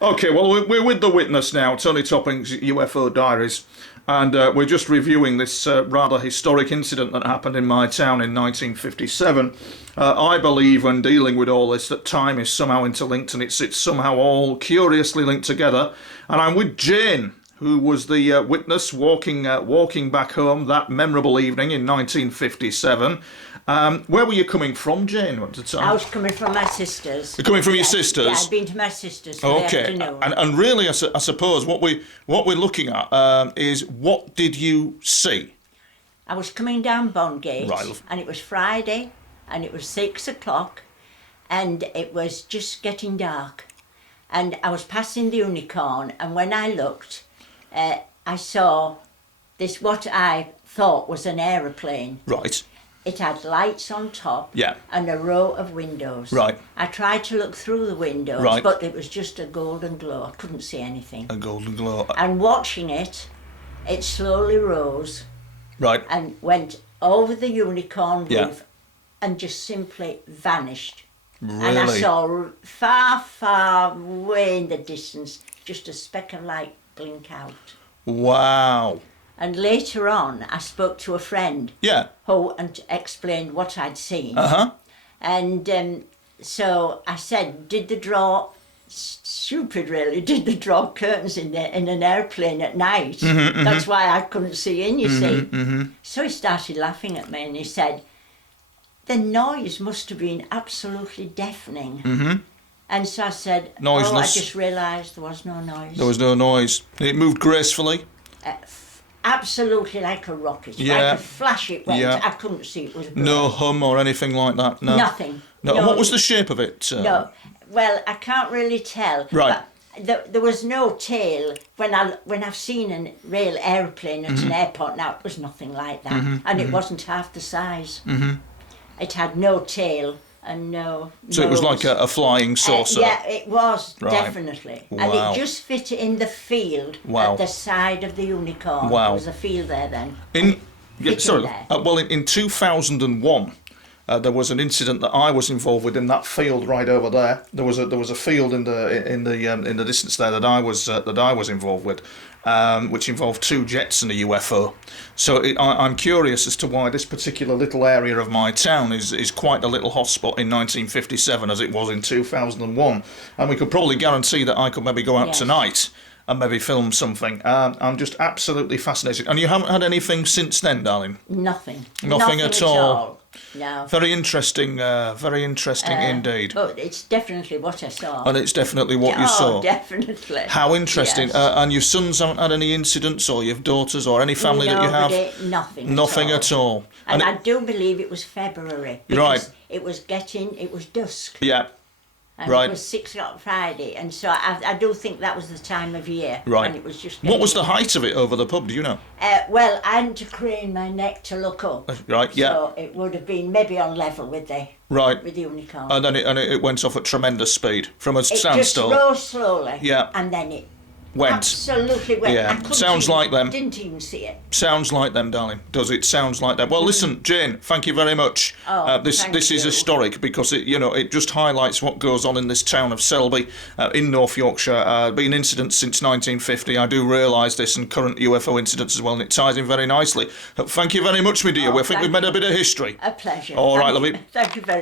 Okay, well, we're with the witness now, Tony Topping's UFO Diaries, and we're just reviewing this rather historic incident that happened in my town in 1957. I believe when dealing with all this that time is somehow interlinked and it's somehow all curiously linked together. And I'm with Jane, who was the witness walking back home that memorable evening in 1957. Where were you coming from, Jane, at the time? I was coming from my sister's. You're coming from your sister's? Yeah, I'd been to my sister's for the afternoon. And really, I suppose what we're looking at is, what did you see? I was coming down Bondgate, Right. and it was Friday, and it was 6 o'clock, and it was just getting dark. And I was passing the Unicorn, and when I looked, I saw this, what I thought was an aeroplane. Right. It had lights on top, Yeah. and a row of windows. Right. I tried to look through the windows, Right. but it was just a golden glow. I couldn't see anything. A golden glow. And watching it, it slowly rose Right. and went over the Unicorn Yeah. roof and just simply vanished. Really? And I saw far, far away in the distance, just a speck of light blink out. Wow. And later on, I spoke to a friend Yeah. who and explained what I'd seen. Uh-huh. And so I said, did they draw, stupid really, did they draw curtains in an airplane at night? That's why I couldn't see in, you see. So he started laughing at me and he said, the noise must have been absolutely deafening. And so I said, Noiseless. oh, I just realised there was no noise. There was no noise. It moved gracefully. Absolutely like a rocket. Yeah. Like a flash it went. Yeah. I couldn't see it was burning. No hum or anything like that. No. Nothing. No. And what was the shape of it? No. Well, I can't really tell. Right. But there was no tail. When I've seen a real aeroplane at an airport now, it was nothing like that. And it wasn't half the size. It had no tail and no So it was nose. like a flying saucer. Yeah, it was, Right. definitely. Wow. And it just fit in the field Wow. at the side of the Unicorn. Wow. There was a field there then. Sorry. there. Well, in 2001, there was an incident that I was involved with in that field right over there. There was a field in the distance there that I was involved with, which involved two jets and a UFO. So I'm curious as to why this particular little area of my town is quite a little hotspot in 1957 as it was in 2001. And we could probably guarantee that I could maybe go out Yes. tonight and maybe film something. I'm just absolutely fascinated. And you haven't had anything since then, darling? Nothing. Nothing at all. No. Very interesting indeed. But it's definitely what I saw. And it's definitely what you saw. Oh, definitely. How interesting. Yes. And your sons haven't had any incidents, or your daughters, or any family that you have? Nothing. Nothing at all. And I do believe it was February. Right. It was dusk. Yeah. And Right. it was 6 o'clock Friday. And so I do think that was the time of year. Right. And it was just What was the getting- height of it over the pub, do you know? Well, I had to crane my neck to look up. Right, yeah. So it would have been maybe on level with the Right. Unicorn. And then it went off at tremendous speed from a it just standstill. rose slowly. Yeah. And then it Went. absolutely went. Yeah. I couldn't Sounds even- like them. Didn't even see it. Sounds like them, darling. Does it? Sounds like them. Well, listen, Jane. Thank you very much. Oh, this thank is you. historic because it just highlights what goes on in this town of Selby, in North Yorkshire. Been incidents since 1950. I do realise this, and current UFO incidents as well, and it ties in very nicely. Thank you very much, my dear. I think we've made a bit of history. A pleasure. All right, Thank lovely. you. Thank you very much.